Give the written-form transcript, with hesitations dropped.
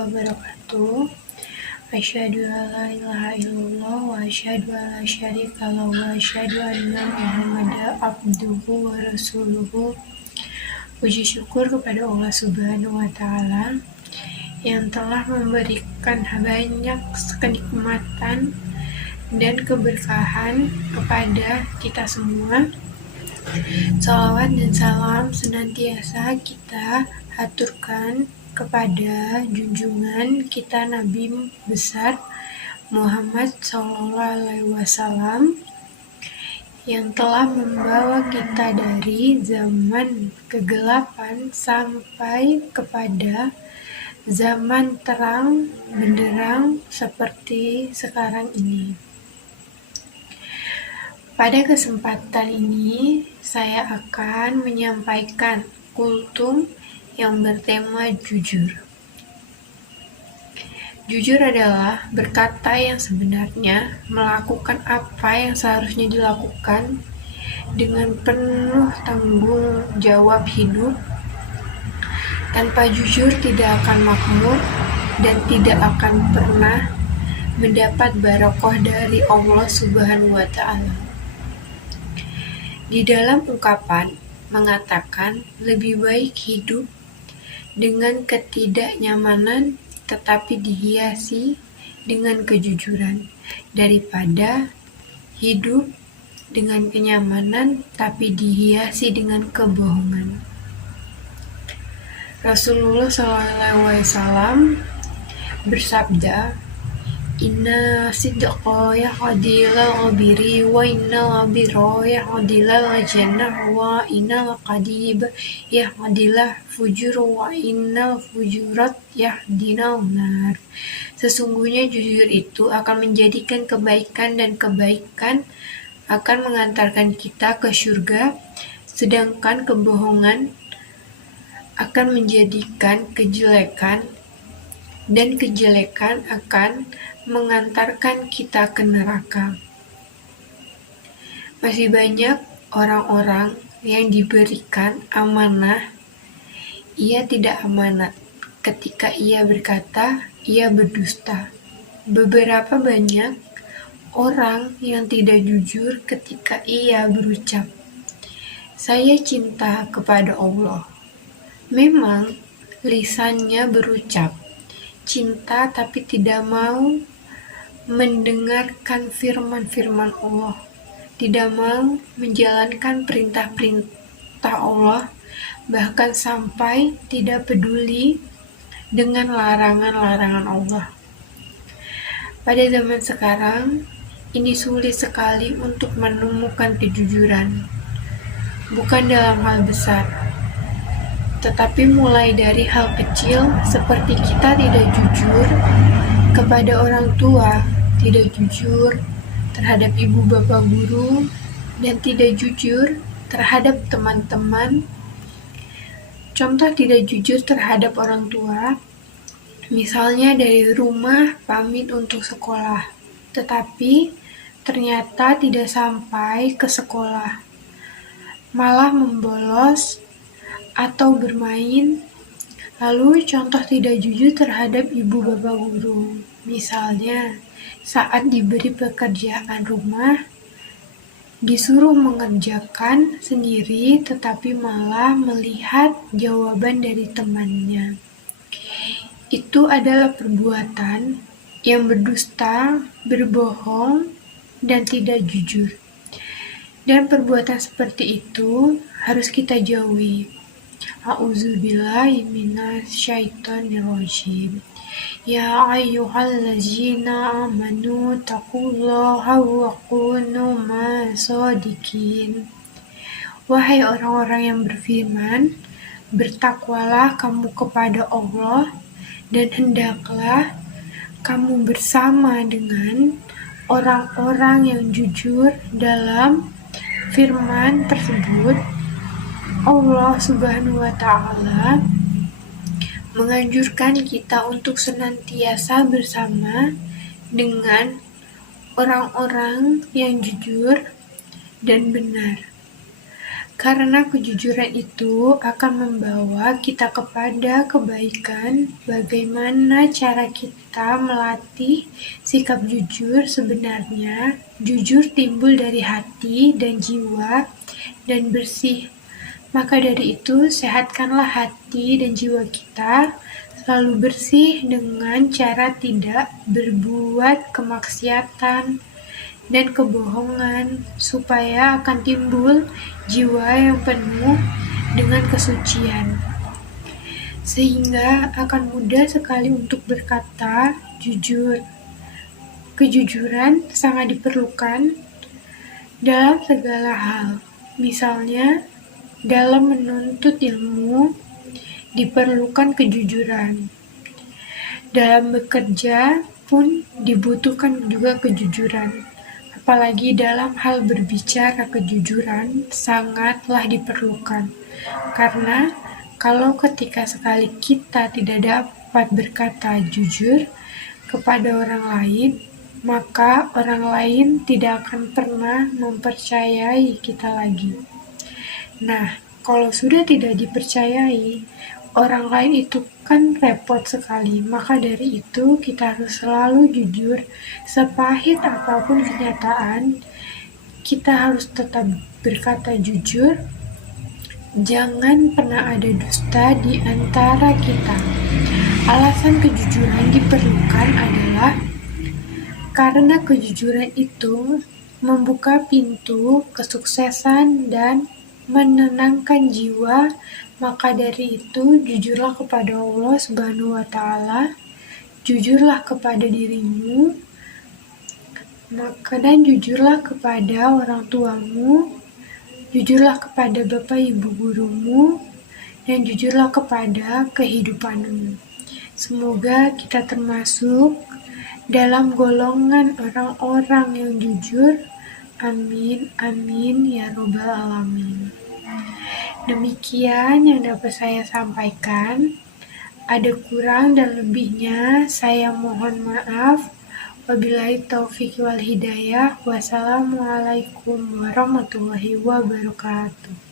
wabarakatuh. Asyhadu an la ilaha illallah wa asyhadu an la syarika lahu wa asyhadu anna Muhammadan abduhu wa rasuluhu. Puji syukur kepada Allah Subhanahu wa taala yang telah memberikan banyak kenikmatan dan keberkahan kepada kita semua. Salawat dan salam senantiasa kita haturkan kepada junjungan kita Nabi besar Muhammad SAW yang telah membawa kita dari zaman kegelapan sampai kepada zaman terang benderang seperti sekarang ini. Pada kesempatan ini, saya akan menyampaikan kultum yang bertema jujur. Jujur adalah berkata yang sebenarnya, melakukan apa yang seharusnya dilakukan dengan penuh tanggung jawab hidup. Tanpa jujur tidak akan makmur dan tidak akan pernah mendapat barokah dari Allah Subhanahu wa taala. Di dalam ungkapan mengatakan lebih baik hidup dengan ketidaknyamanan tetapi dihiasi dengan kejujuran daripada hidup dengan kenyamanan tapi dihiasi dengan kebohongan. Rasulullah SAW bersabda, Inna sidqa yahdilal ghabiri wa inna ghabira yahdilal jannah wa inna qadib yahdilal fujur wa inna fujurat yahdinal nar. Sesungguhnya jujur itu akan menjadikan kebaikan dan kebaikan akan mengantarkan kita ke surga, sedangkan kebohongan akan menjadikan kejelekan dan kejelekan akan mengantarkan kita ke neraka. Masih banyak orang-orang yang diberikan amanah, ia tidak amanat. Ketika ia berkata, ia berdusta. Beberapa banyak orang yang tidak jujur ketika ia berucap, saya cinta kepada Allah. Memang lisannya berucap cinta tapi tidak mau mendengarkan firman-firman Allah, tidak mau menjalankan perintah-perintah Allah, bahkan sampai tidak peduli dengan larangan-larangan Allah. Pada zaman sekarang, ini sulit sekali untuk menemukan kejujuran, bukan dalam hal besar, tetapi mulai dari hal kecil seperti kita tidak jujur kepada orang tua, tidak jujur terhadap ibu bapak guru, dan tidak jujur terhadap teman-teman. Contoh tidak jujur terhadap orang tua, misalnya dari rumah pamit untuk sekolah, tetapi ternyata tidak sampai ke sekolah, malah membolos atau bermain. Lalu contoh tidak jujur terhadap ibu bapak guru, misalnya saat diberi pekerjaan rumah, disuruh mengerjakan sendiri tetapi malah melihat jawaban dari temannya. Itu adalah perbuatan yang berdusta, berbohong, dan tidak jujur. Dan perbuatan seperti itu harus kita jauhi. A'udzubillahi minasyaitonirrajim. Ya ayyuhallazina amanu taqullaha wa kunu ma'as-shadiqin. Wahai orang-orang yang beriman, bertakwalah kamu kepada Allah dan hendaklah kamu bersama dengan orang-orang yang jujur. Dalam firman tersebut, Allah Subhanahu wa taala menganjurkan kita untuk senantiasa bersama dengan orang-orang yang jujur dan benar. Karena kejujuran itu akan membawa kita kepada kebaikan. Bagaimana cara kita melatih sikap jujur? Sebenarnya, jujur timbul dari hati dan jiwa dan bersih. Maka dari itu, sehatkanlah hati dan jiwa kita selalu bersih dengan cara tidak berbuat kemaksiatan dan kebohongan, supaya akan timbul jiwa yang penuh dengan kesucian, sehingga akan mudah sekali untuk berkata jujur. Kejujuran sangat diperlukan dalam segala hal, misalnya dalam menuntut ilmu diperlukan kejujuran. Dalam bekerja pun dibutuhkan juga kejujuran. Apalagi dalam hal berbicara, kejujuran sangatlah diperlukan. Karena kalau ketika sekali kita tidak dapat berkata jujur kepada orang lain, maka orang lain tidak akan pernah mempercayai kita lagi. Nah, kalau sudah tidak dipercayai, orang lain itu kan repot sekali. Maka dari itu kita harus selalu jujur, sepahit apapun kenyataan, kita harus tetap berkata jujur. Jangan pernah ada dusta di antara kita. Alasan kejujuran diperlukan adalah karena kejujuran itu membuka pintu kesuksesan dan menenangkan jiwa. Maka dari itu, jujurlah kepada Allah Subhanahu wa Ta'ala, jujurlah kepada dirimu, dan jujurlah kepada orang tuamu, jujurlah kepada bapak ibu gurumu, dan jujurlah kepada kehidupanmu. Semoga kita termasuk dalam golongan orang-orang yang jujur. Amin, amin, ya robbal alamin. Demikian yang dapat saya sampaikan. Ada kurang dan lebihnya, saya mohon maaf. Wabillahi taufiq wal hidayah. Wassalamualaikum warahmatullahi wabarakatuh.